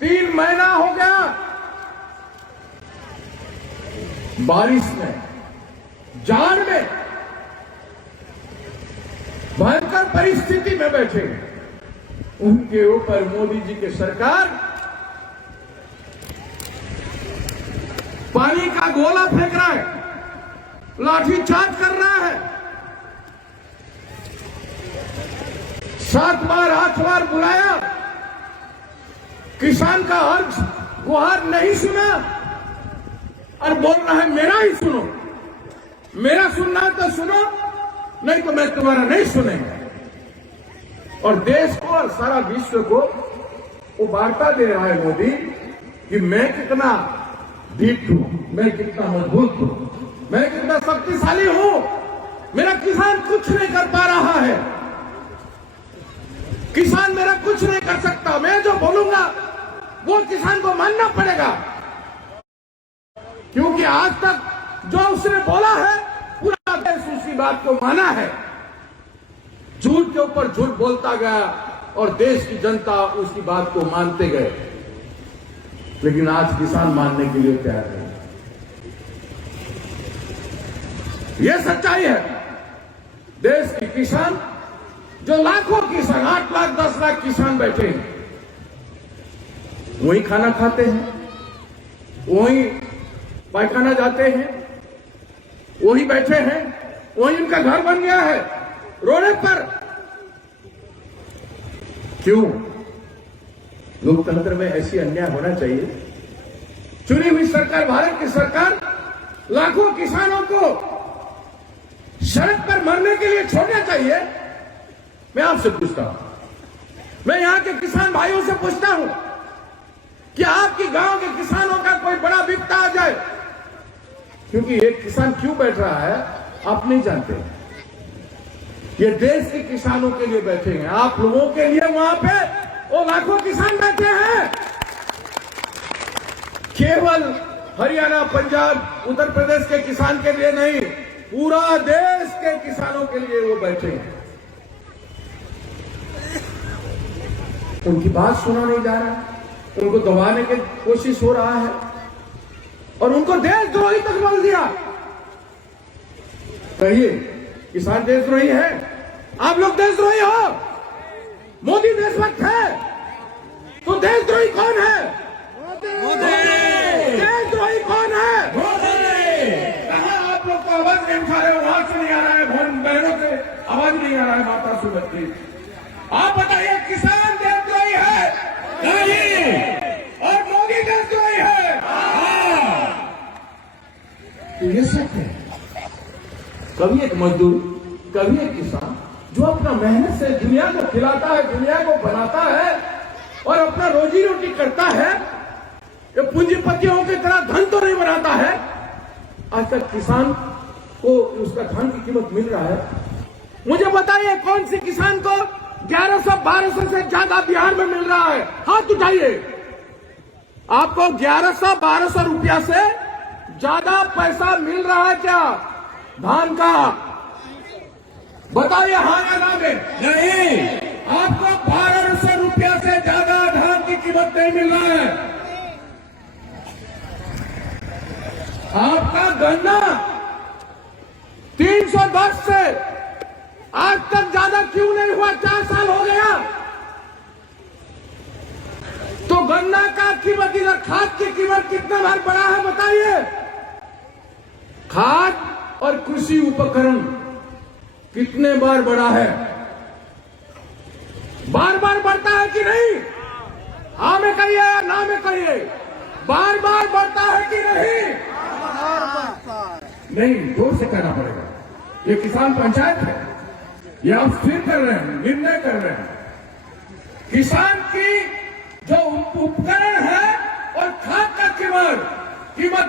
3 महीना हो गया। बारिश में, जाड़ में परिस्थिति में बैठे उनके ऊपर मोदी जी की सरकार पानी का गोला फेंक रहा है, लाठीचार्ज कर रहा है। 7 बार 8 बार बुलाया, किसान का अर्ज गुहार नहीं सुना और बोल रहा है मेरा ही सुनो, मेरा सुनना है तो सुनो, नहीं तो मैं तुम्हारा नहीं सुनेंगे। और देश को और सारा विश्व को वो वार्ता दे रहा है मोदी कि मैं कितना ढीठ हूं, मैं कितना मजबूत हूं, मैं कितना शक्तिशाली हूं, मेरा किसान कुछ नहीं कर पा रहा है, किसान मेरा कुछ नहीं कर सकता, मैं जो बोलूंगा वो किसान को मानना पड़ेगा, क्योंकि आज तक जो उसने बोला है पूरा देश उसकी बात को माना है। झूठ के ऊपर झूठ बोलता गया और देश की जनता उसकी बात को मानते गए, लेकिन आज किसान मानने के लिए तैयार नहीं। यह सच्चाई है। देश के किसान, जो लाखों किसान, 8 लाख 10 लाख किसान बैठे हैं, वही खाना खाते हैं, वही पायखाना जाते हैं, वही बैठे हैं, वही उनका घर बन गया है रोने पर। क्यों? लोकतंत्र में ऐसी अन्याय होना चाहिए? चुनी हुई सरकार, भारत की सरकार, लाखों किसानों को सड़क पर मरने के लिए छोड़ना चाहिए? मैं आपसे पूछता हूं, मैं यहां के किसान भाइयों से पूछता हूं कि आपकी गांव के किसानों का कोई बड़ा विपदा आ जाए, क्योंकि एक किसान क्यों बैठ रहा है आप नहीं जानते। ये देश के किसानों के लिए बैठे हैं, आप लोगों के लिए वहां पे वो लाखों किसान बैठे हैं। केवल हरियाणा, पंजाब, उत्तर प्रदेश के किसान के लिए नहीं, पूरा देश के किसानों के लिए वो बैठे हैं। उनकी बात सुना नहीं जा रहा, उनको दबाने की कोशिश हो रहा है और उनको देशद्रोही तक बोल दिया। कहिए, किसान देशद्रोही है? आप लोग देशद्रोही हो? मोदी देशभक्त है तो देशद्रोही कौन है? देशद्रोही कौन है? कहां आप लोग को आवाज नहीं उठा रहे हो? वहां से नहीं आ रहा है, बहनों से आवाज नहीं आ रहा है, माता सुबह। आप बताइए, किसान देशद्रोही है? नहीं। और मोदी देशद्रोही है? तो ये सच है। कभी एक मजदूर, कभी एक किसान जो अपना मेहनत से दुनिया को खिलाता है, दुनिया को बनाता है और अपना रोजी रोटी करता है, ये पूंजीपतियों की तरह धन तो नहीं बनाता है। आज तक किसान को उसका धन की कीमत मिल रहा है? मुझे बताइए, कौन सी किसान को 1100-1200 से ज्यादा बिहार में मिल रहा है? हाथ उठाइए। आपको 1100-1200 रुपया से ज्यादा पैसा मिल रहा है क्या धान का? बताइए हाँ या ना में? नहीं। आपको 1200 रुपया से ज्यादा धान की कीमत नहीं मिल रहा है। आपका गन्ना 310 से आज तक ज्यादा क्यों नहीं हुआ? 4 साल हो गया। तो गन्ना का कीमत, इधर खाद की कीमत कितना बार बढ़ा है बताइए? खाद और कृषि उपकरण कितने बार बढ़ा है? बार बार बढ़ता है कि नहीं? हाँ में कहिए या ना में कहिए, बार बार बढ़ता है कि नहीं? नहीं, जोर से कहना पड़ेगा। ये किसान पंचायत है, ये आप स्थिर कर रहे हैं, निर्णय कर रहे हैं। किसान की जो उपकरण है और खाद का कीमत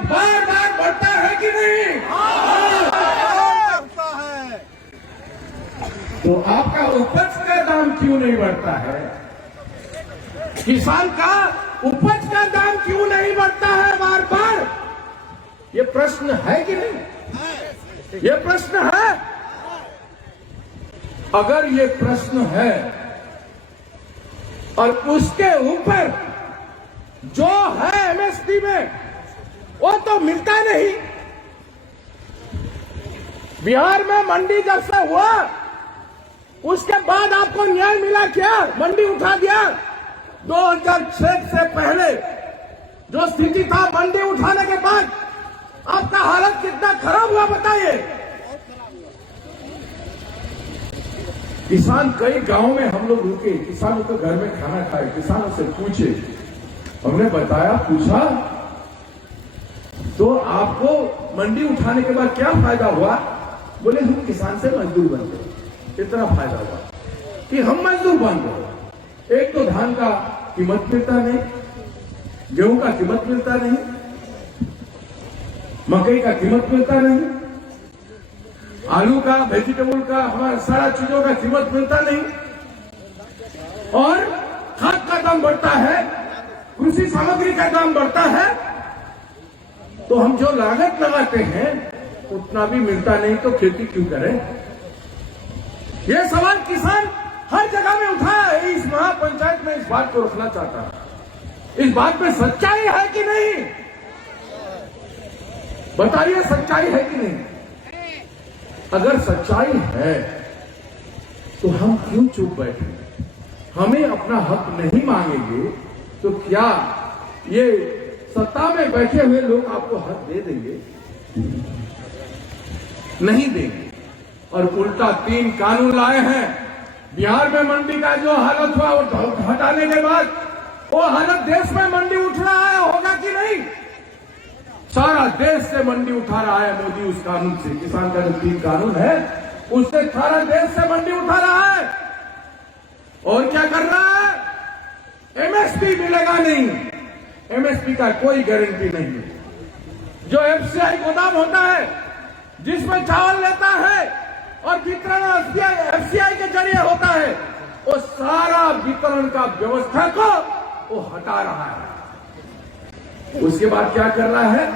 बार बार बढ़ता है कि नहीं? तो आपका उपज का दाम क्यों नहीं बढ़ता है? किसान का उपज का दाम क्यों नहीं बढ़ता है बार बार? ये प्रश्न है कि नहीं? ये प्रश्न है। अगर ये प्रश्न है और उसके ऊपर जो है एमएसपी में वो तो मिलता नहीं। बिहार में मंडी जब से हुआ उसके बाद आपको न्याय मिला क्या? मंडी उठा दिया। 2006 से पहले जो स्थिति था, मंडी उठाने के बाद आपका हालत कितना खराब हुआ बताइए। किसान कई गांव में हम लोग रुके, किसानों के घर में खाना खाए, किसानों से पूछे, हमने बताया, पूछा तो आपको मंडी उठाने के बाद क्या फायदा हुआ? बोले हम किसान से मजदूर बन गए। इतना फायदा हुआ कि हम मजदूर बन गए। एक तो धान का कीमत मिलता नहीं, गेहूं का कीमत मिलता नहीं, मकई का कीमत मिलता नहीं, आलू का, वेजिटेबल का, हमारा सारा चीजों का कीमत मिलता नहीं, और खाद का दाम बढ़ता है, कृषि सामग्री का दाम बढ़ता है, तो हम जो लागत लगाते हैं उतना भी मिलता नहीं, तो खेती क्यों करें? ये सवाल किसान हर जगह में उठाया है। इस महापंचायत में इस बात को रखना चाहता है। इस बात में सच्चाई है कि नहीं? बताइए, सच्चाई है कि नहीं? अगर सच्चाई है तो हम क्यों चुप बैठे? हमें अपना हक नहीं मांगेंगे तो क्या ये सत्ता में बैठे हुए लोग आपको हक दे देंगे? नहीं देंगे। और उल्टा 3 कानून लाए हैं। बिहार में मंडी का जो हालत हुआ वो हटाने के बाद वो हालत देश में मंडी उठ रहा है, होगा कि नहीं? सारा देश से मंडी उठा रहा है मोदी उस कानून से। किसान का जो 3 कानून है उससे सारा देश से मंडी उठा रहा है। और क्या कर रहा है? एमएसपी मिलेगा नहीं, एमएसपी का कोई गारंटी नहीं है। जो एफसीआई गोदाम होता है जिसमें चावल लेता है और वितरण एफसीआई के जरिए होता है, वो सारा वितरण का व्यवस्था को वो हटा रहा है। उसके बाद क्या कर रहा है?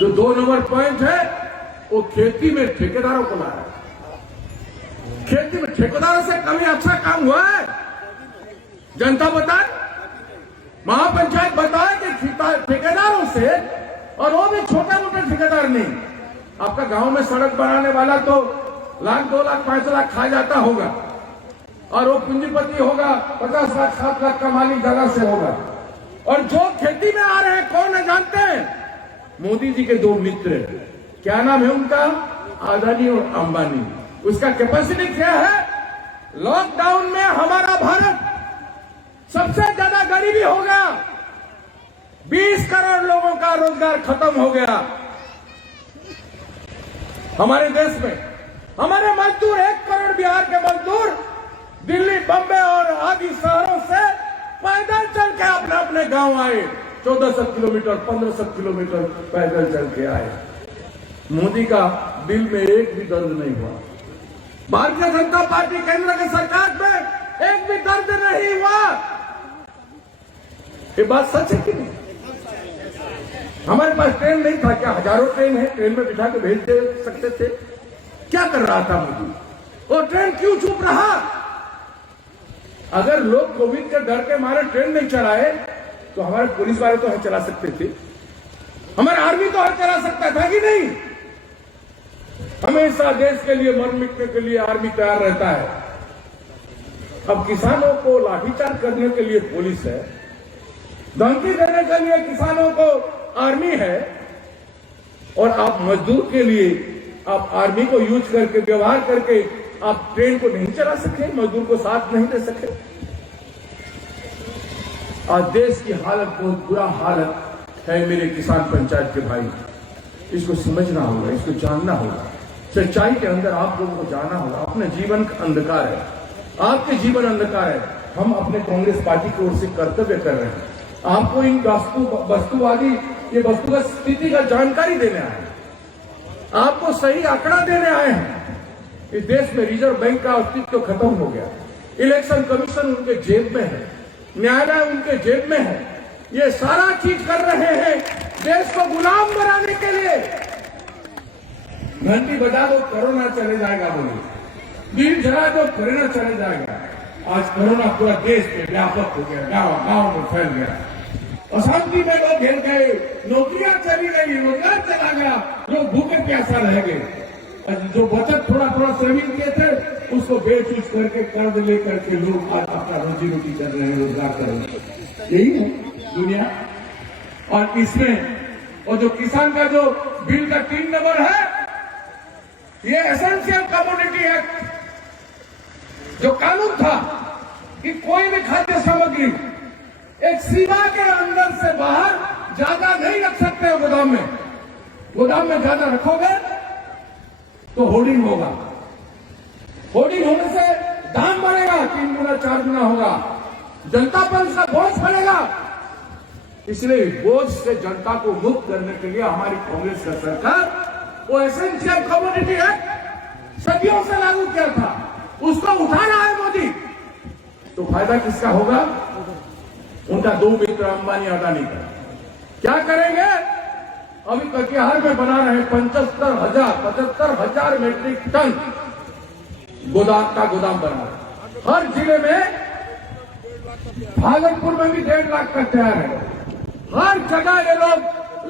जो 2 नंबर पॉइंट है वो खेती में ठेकेदारों को ला रहा है। खेती में ठेकेदारों से कभी अच्छा काम हुआ है? जनता बताए, महापंचायत बताए कि ठेकेदारों से, और वो भी छोटे मोटे ठेकेदार नहीं। आपका गांव में सड़क बनाने वाला तो लाख, 2 लाख, 5 लाख खा जाता होगा, और वो पूंजीपति होगा, 50 लाख, 7 लाख का मालिक जगह से होगा। और जो खेती में आ रहे हैं कौन है जानते हैं? मोदी जी के 2 मित्र, क्या नाम है उनका? अदानी और अंबानी। उसका कैपेसिटी क्या है? लॉकडाउन में हमारा भारत सबसे ज्यादा गरीबी हो गया, 20 करोड़ लोगों का रोजगार खत्म हो गया हमारे देश में। हमारे मजदूर 1 करोड़ बिहार के मजदूर दिल्ली, बम्बे और आदि शहरों से पैदल चल के अपने अपने गांव आए। 1400 किलोमीटर, 1500 किलोमीटर पैदल चल के आए। मोदी का दिल में एक भी दर्द नहीं हुआ। भारतीय जनता पार्टी केंद्र की सरकार में एक भी दर्द नहीं हुआ। ये बात सच है कि नहीं? हमारे पास ट्रेन नहीं था क्या? हजारों ट्रेन है, ट्रेन में बिठा के भेज दे सकते थे। क्या कर रहा था मोदी? वो ट्रेन क्यों चुप रहा? अगर लोग कोविड के डर के मारे ट्रेन नहीं चलाए तो हमारे पुलिस वाले तो हर चला सकते थे, हमारे आर्मी तो हर चला सकता था कि नहीं? हमेशा देश के लिए मर मिटने के लिए आर्मी तैयार रहता है। अब किसानों को लाठीचार्ज करने के लिए पुलिस है, धमकी देने के लिए किसानों को आर्मी है, और आप मजदूर के लिए आप आर्मी को यूज करके, व्यवहार करके आप ट्रेन को नहीं चला सके, मजदूर को साथ नहीं दे सके। आज देश की हालत बहुत बुरा हालत है मेरे किसान पंचायत के भाई। इसको समझना होगा, इसको जानना होगा। सच्चाई के अंदर आप लोगों को जाना होगा। अपने जीवन का अंधकार है, आपके जीवन अंधकार है। हम अपने कांग्रेस पार्टी की ओर से कर्तव्य कर रहे हैं। आपको इन वस्तुवादी ये वस्तुगत स्थिति का जानकारी देने आए हैं, आपको सही आंकड़ा देने आए हैं। इस देश में रिजर्व बैंक का अस्तित्व खत्म हो गया, इलेक्शन कमीशन उनके जेब में है, न्यायालय उनके जेब में है। ये सारा चीज कर रहे हैं देश को गुलाम बनाने के लिए। घंटी बजा दो कोरोना चले जाएगा बोले, दीप जला दो कोरोना चले जाएगा। आज कोरोना पूरा देश में व्यापक हो गया, गांव गांव में फैल गया। अशांति में लोग घेर गए, नौकरियां चली गई, रोजगार चला गया, लोग भूखे प्यासा रह गए। जो बचत थोड़ा थोड़ा सेविंग किए थे उसको को बेच उच करके कर्ज लेकर के लोग आज अपना रोजी रोटी कर रहे हैं, रोजगार कर रहे हैं। यही है दुनिया। और इसमें और जो किसान का जो बिल का 3 नंबर है, ये एसेंशियल कमोडिटी एक्ट जो कानून था कि कोई भी खाद्य सामग्री एक सीमा के अंदर से बाहर ज्यादा नहीं रख सकते हो गोदाम में। गोदाम में ज्यादा रखोगे तो होर्डिंग होगा, होर्डिंग होने से दाम बढ़ेगा, 3 गुना 4 गुना होगा, जनता पर उसका बोझ पड़ेगा। इसलिए बोझ से जनता को मुक्त करने के लिए हमारी कांग्रेस का सरकार वो एसेंशियल कमोडिटी एक्ट सदियों से लागू किया था, उसको उठा रहा है मोदी। तो फायदा किसका होगा? उनका 2 मित्र अंबानी अडानी का। क्या करेंगे? अभी कटिहार में बना रहे 75,000 मेट्रिक टन गोदाम बना रहे। हर जिले में, भागलपुर में भी 1.5 लाख का तैयार है। हर जगह ये लोग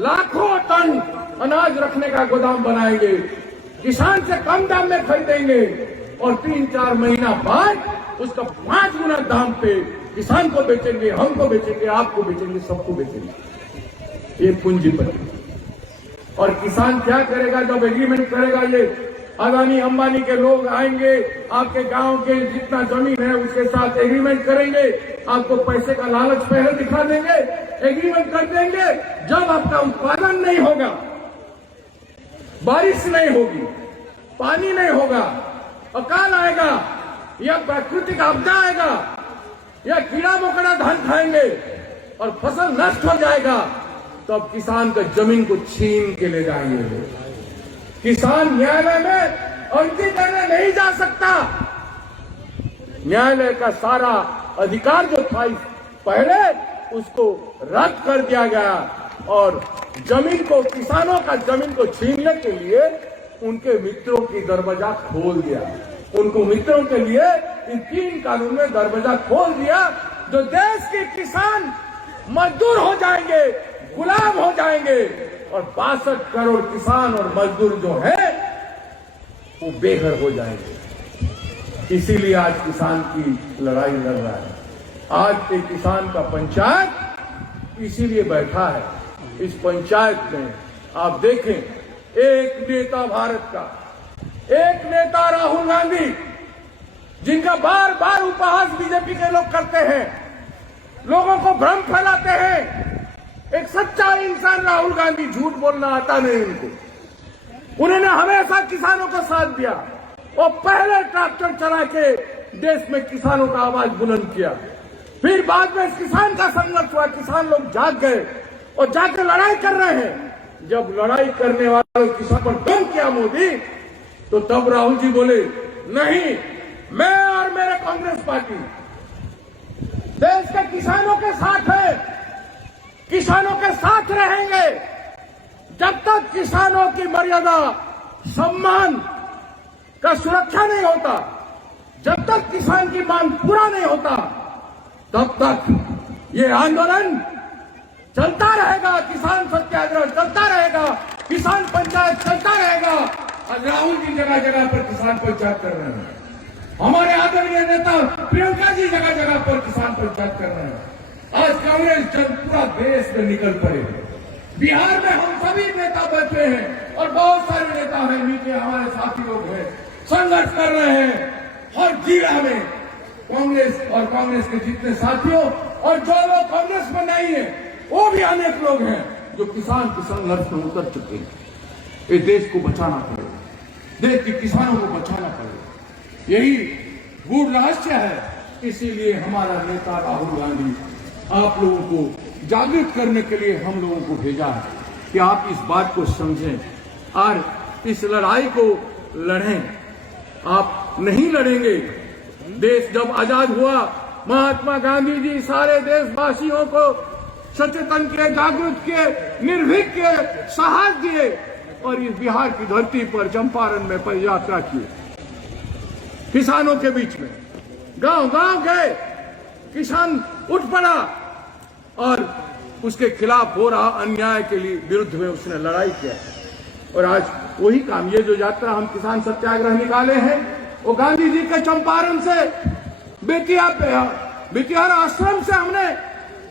लाखों टन अनाज रखने का गोदाम बनाएंगे, किसान से कम दाम में खरीदेंगे और 3-4 महीना बाद उसका 5 गुना दाम पे किसान को बेचेंगे, हमको बेचेंगे, आपको बेचेंगे, सबको बेचेंगे। ये पूंजीपति। और किसान क्या करेगा? जब एग्रीमेंट करेगा, ये अदानी अंबानी के लोग आएंगे, आपके गांव के जितना जमीन है उसके साथ एग्रीमेंट करेंगे, आपको पैसे का लालच पहले दिखा देंगे, एग्रीमेंट कर देंगे। जब आपका उत्पादन नहीं होगा, बारिश नहीं होगी, पानी नहीं होगा, अकाल आएगा या प्राकृतिक आपदा आएगा या कीड़ा मकोड़ा धान खाएंगे और फसल नष्ट हो जाएगा, तब किसान का जमीन को छीन के ले जाएंगे। किसान न्यायालय में अर्जी करने नहीं जा सकता। न्यायालय का सारा अधिकार जो था पहले, उसको रद्द कर दिया गया और जमीन को, किसानों का जमीन को छीनने के लिए उनके मित्रों की दरवाजा खोल दिया। उनको मित्रों के लिए इन 3 कानून में दरवाजा खोल दिया, जो देश के किसान मजदूर हो जाएंगे, गुलाम हो जाएंगे और 62 करोड़ किसान और मजदूर जो है वो बेघर हो जाएंगे। इसीलिए आज किसान की लड़ाई लड़ रहा है। आज के किसान का पंचायत इसीलिए बैठा है। इस पंचायत में आप देखें, एक नेता भारत का, एक नेता राहुल गांधी, जिनका बार बार उपहास बीजेपी के लोग करते हैं, लोगों को भ्रम फैलाते हैं। एक सच्चा इंसान राहुल गांधी, झूठ बोलना आता नहीं उनको। उन्होंने हमेशा किसानों का साथ दिया और पहले ट्रैक्टर चला के देश में किसानों का आवाज बुलंद किया। फिर बाद में किसान का संघर्ष हुआ, किसान लोग जाग गए और जाके लड़ाई कर रहे हैं। जब लड़ाई करने वालों किसान पर दम किया मोदी, तो तब राहुल जी बोले, नहीं, मैं और मेरे कांग्रेस पार्टी देश के किसानों के साथ है, किसानों के साथ रहेंगे। जब तक किसानों की मर्यादा, सम्मान का सुरक्षा नहीं होता, जब तक किसान की मांग पूरा नहीं होता, तब तक ये आंदोलन चलता रहेगा, किसान सत्याग्रह चलता रहेगा, किसान पंचायत चलता रहेगा। और राहुल जी जगह जगह पर किसान पंचायत कर रहे हैं, हमारे आदरणीय नेता प्रियंका जी जगह जगह पर किसान पंचायत कर रहे हैं। आज कांग्रेस जन पूरा देश में निकल पड़े। बिहार में हम सभी नेता बैठे हैं और बहुत सारे नेता हैं, नीचे हमारे साथी लोग हैं, संघर्ष कर रहे हैं। हर जिला में कांग्रेस और कांग्रेस के जितने साथियों और जो लोग कांग्रेस में नहीं है, वो भी अनेक लोग हैं जो किसान के संघर्ष में उतर चुके हैं। ये देश को बचाना पड़ेगा, देश के किसानों को बचाना पड़ेगा। यही गूढ़ रहस्य है। इसीलिए हमारा नेता राहुल गांधी आप लोगों को जागृत करने के लिए हम लोगों को भेजा है कि आप इस बात को समझें और इस लड़ाई को लड़ें। आप नहीं लड़ेंगे। देश जब आजाद हुआ, महात्मा गांधी जी सारे देशवासियों को सचेतन किए, जागृत किए, निर्भीक किए, साहस दिए और इस बिहार की धरती पर चंपारण में पदयात्रा की। किसानों के बीच में गांव गांव गए, किसान उठ पड़ा और उसके खिलाफ हो रहा अन्याय के लिए विरुद्ध में उसने लड़ाई किया। और आज वही काम, ये जो यात्रा हम किसान सत्याग्रह निकाले हैं, वो गांधी जी के चंपारण से बेटियार आश्रम से हमने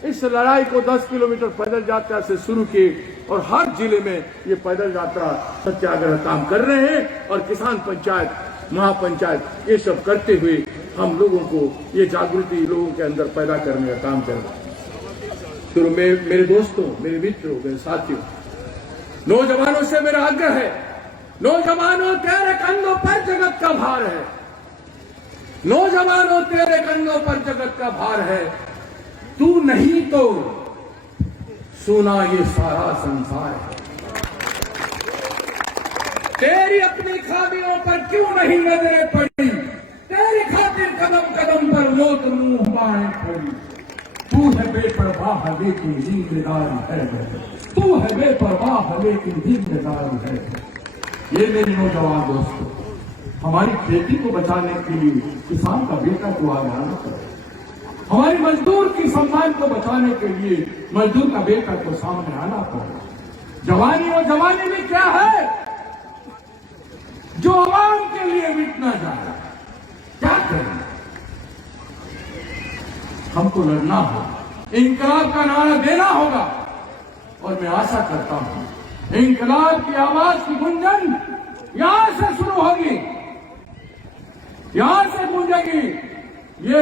इस लड़ाई को 10 किलोमीटर पैदल यात्रा से शुरू की और हर जिले में ये पैदल यात्रा सत्याग्रह काम कर रहे हैं और किसान पंचायत महापंचायत ये सब करते हुए हम लोगों को ये जागृति लोगों के अंदर पैदा करने का काम कर रहे हैं। तो मेरे दोस्तों, मेरे मित्रों, मेरे साथियों, नौजवानों से मेरा आग्रह है, नौजवानों तेरे कंधों पर जगत का भार है, नौजवानों तेरे कंधों पर जगत का भार है, तू नहीं तो सुना ये सारा संसार है। तेरी अपनी खामियों पर क्यों नहीं नजरें पड़ी, तेरी खातिर कदम कदम पर मौत मुंह बाएं पड़ी। तू है बेपरवाह लेकिन जिम्मेदारी है, तू है बेपरवाह लेकिन जिम्मेदारी है। ये मेरे नौजवान दोस्तों, हमारी खेती को बचाने के लिए किसान का बेटा को आगे आना चाहिए, हमारी मजदूर की सम्मान को बचाने के लिए मजदूर का बेटा को सामने आना पड़े। जवानी और जवानी में क्या है जो आवाम के लिए मिटना जाए, क्या करें? हमको लड़ना होगा, इंकलाब का नारा देना होगा और मैं आशा करता हूं इंकलाब की आवाज की गुंजन यहां से शुरू होगी, यहां से गूंजेगी। ये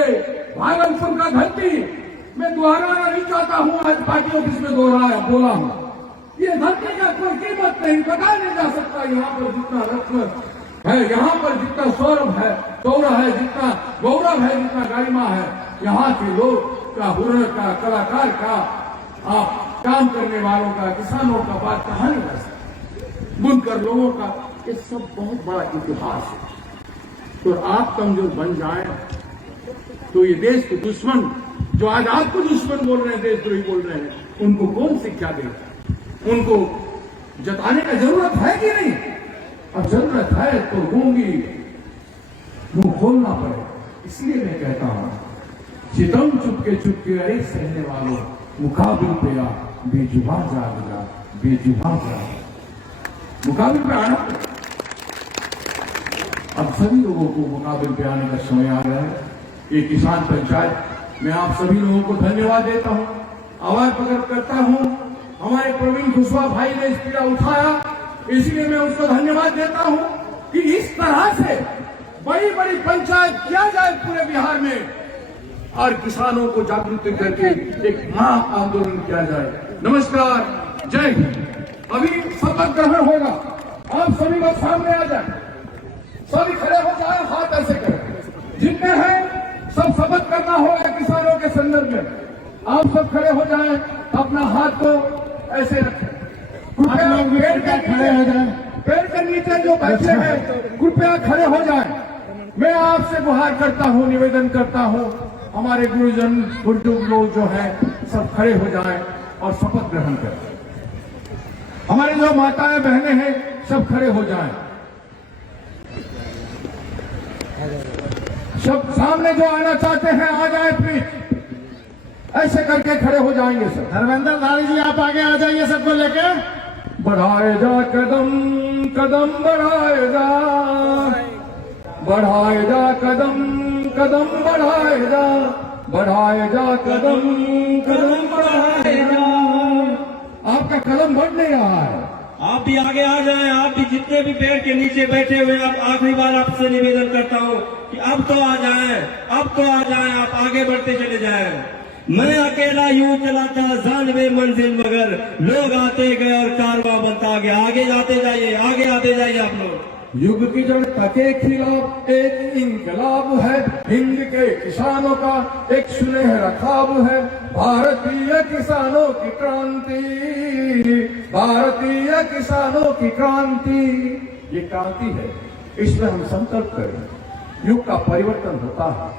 भागलपुर का धरती मैं दोहराना नहीं चाहता हूं, आज पार्टी ऑफिस में बोला हूं, ये धरती का कोई कीमत नहीं, बताया नहीं जा सकता। यहाँ पर जितना रत्न है, यहाँ पर जितना सौरभ है, गौरव है, जितना गौरव है, जितना गरिमा है, यहाँ के लोग का, हुनर का, कलाकार का, काम करने वालों का, किसानों का बात कहा नहीं जा सकता, बुनकर लोगों का, ये सब बहुत बड़ा इतिहास है। तो आप कमजोर बन जाए तो ये देश के दुश्मन जो आज आपको दुश्मन बोल रहे हैं, देशद्रोही बोल रहे हैं, उनको कौन शिक्षा देगा? उनको जताने का जरूरत है कि नहीं? अब जरूरत है तो गूंगी मुंह खोलना पड़ेगा। इसलिए मैं कहता हूं, सितम चुपके अरे सहने वालों, मुकाबिल पे आ बेजुबान जाएगा, बेजुबान जाएगा, मुकाबिल पे आना। अब सभी लोगों को मुकाबिल पे आने का समय आ गया है। ये किसान पंचायत मैं आप सभी लोगों को धन्यवाद देता हूं, आभार प्रकट करता हूं। हमारे प्रवीण कुशवाहा भाई ने इस पीड़ा उठाया, इसलिए मैं उसको धन्यवाद देता हूं कि इस तरह से बड़ी बड़ी पंचायत किया जाए पूरे बिहार में और किसानों को जागरूक करके एक महा आंदोलन किया जाए। नमस्कार, जय हिंद। अभी शपथ ग्रहण होगा, आप सभी लोग सामने आ जाए, सभी खड़े हो जाए, हाथ ऐसे करें, जितने हैं सब शपथ करना होगा किसानों के संदर्भ में। आप सब खड़े हो जाएं, अपना हाथ को ऐसे रखें, कृपया खड़े हो जाएं, पेड़ के नीचे जो बैठे हैं कृपया खड़े हो जाएं। मैं आपसे गुहार करता हूं, निवेदन करता हूं, हमारे गुरुजन बुजुर्ग लोग जो हैं सब खड़े हो जाएं और शपथ ग्रहण करें। हमारे जो माताएं बहनें हैं सब खड़े हो जाएं। सब सामने जो आना चाहते हैं आ जाए प्लीज, ऐसे करके खड़े हो जाएंगे सब। धर्मेंद्र धारी जी आप आगे आ जाइए सबको लेके। बढ़ाए जा कदम कदम बढ़ाए जा, बढ़ाए जा कदम कदम बढ़ाए जा, बढ़ाए जा कदम कदम बढ़ाए जा। आपका कदम बढ़ नहीं रहा है, आप भी आगे आ जाएं। आप भी जितने भी पेड़ के नीचे बैठे हुए, आप आखिरी बार आपसे निवेदन करता हूं कि अब तो आ जाएं, अब तो आ जाएं, आप आगे बढ़ते चले जाएं। मैं अकेला यूं चला था जानवे मंजिल, मगर लोग आते गए और कारवां बनता गया। आगे आते जाइए, आगे आते जाइए आप लोग। युग की जड़ता के खिलाफ एक इंकलाब है, हिंद के किसानों का एक सुनहरा ख्वाब है। भारतीय किसानों की क्रांति, भारतीय किसानों की क्रांति, ये क्रांति है, इसमें हम संकल्प करें। युग का परिवर्तन होता है,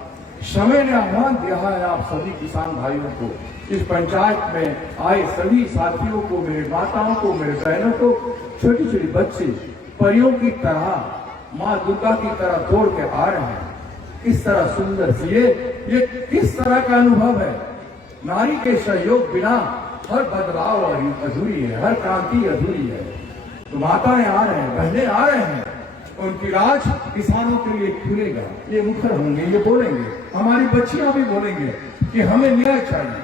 समय ने आह्वान दिया है आप सभी किसान भाइयों को, इस पंचायत में आए सभी साथियों को, मेरे माताओं को, मेरे बहनों को, छोटी छोटी बच्चे परियों की तरह, माँ दुर्गा की तरह दौड़ के आ रहे हैं। किस तरह सुंदर सी ये किस तरह का अनुभव है। नारी के सहयोग बिना हर बदलाव अधूरी है, हर क्रांति अधूरी है। तो माताएं आ रहे हैं, बहनें आ रहे हैं उनकी राज किसानों के लिए खुलेगा। ये मुखर होंगे, ये बोलेंगे, हमारी बच्चियां भी बोलेंगे कि हमें न्याय चाहिए,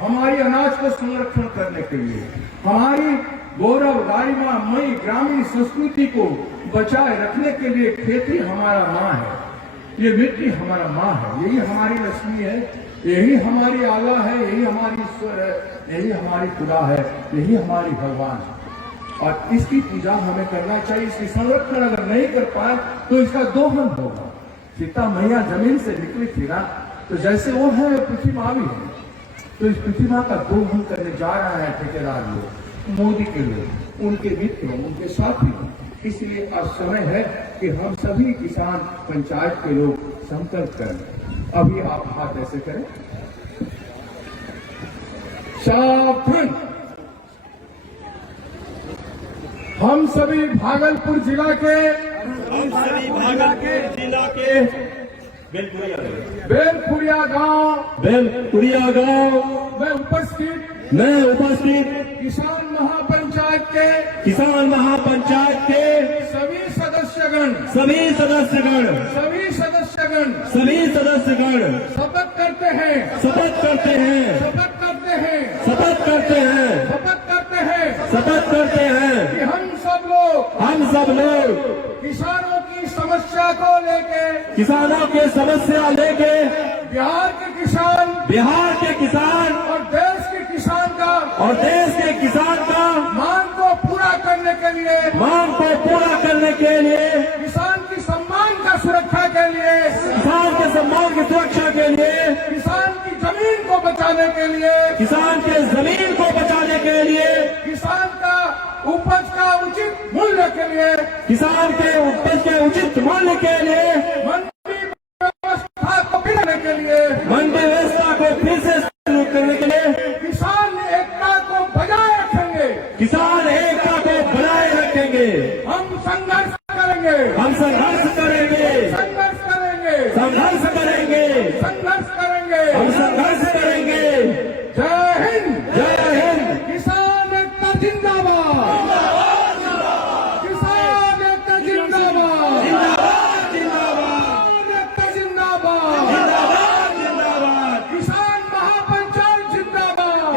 हमारी अनाज को संरक्षण करने के लिए, हमारी गौरव गारिमा मई ग्रामीण संस्कृति को बचाए रखने के लिए खेती हमारा माँ है, ये मिट्टी हमारा माँ है, यही हमारी लक्ष्मी है, यही हमारी आला है, यही हमारी ईश्वर है, यही हमारी खुदा है, यही हमारी भगवान है। और इसकी पूजा हमें करना चाहिए। इसकी संरक्षण अगर नहीं कर पाए तो इसका दोहन होगा। सीता मैया जमीन से निकली थी ना, तो जैसे वो है पृथ्वी माँ भी है, तो इस पृथ्वी माँ का दोहन करने जा रहा है ठेकेदार लोग, मोदी के लोग, उनके मित्र, उनके साथी। इसलिए आज समय है कि हम सभी किसान पंचायत के लोग संकल्प करें। अभी आप हाथ ऐसे करें, सावधान। हम सभी भागलपुर जिला के बेलपुरिया गांव में उपस्थित किसान महापंचायत के सभी सदस्यगण शपथ करते हैं कि हम सब लोग किसानों की समस्या लेके बिहार के किसान और देश के किसान का मांग को पूरा करने के लिए किसान की सम्मान की सुरक्षा के लिए किसान की जमीन को बचाने के लिए किसान का उपज का उचित मूल्य के लिए मंडी व्यवस्था को फिर से शुरू करने के लिए किसान एकता को बजाय रखेंगे। हम संघर्ष करेंगे। जय हिंद। किसान एकता जिंदाबाद। किसान एकता जिंदाबाद। किसान महापंचायत जिंदाबाद।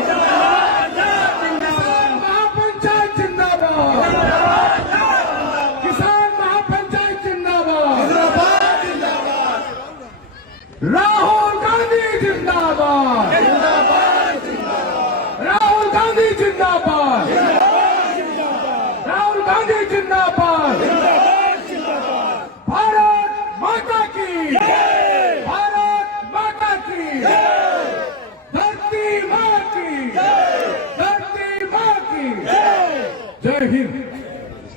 राहुल गांधी जिंदाबाद। राहुल गांधी जिंदाबाद। भारत माता की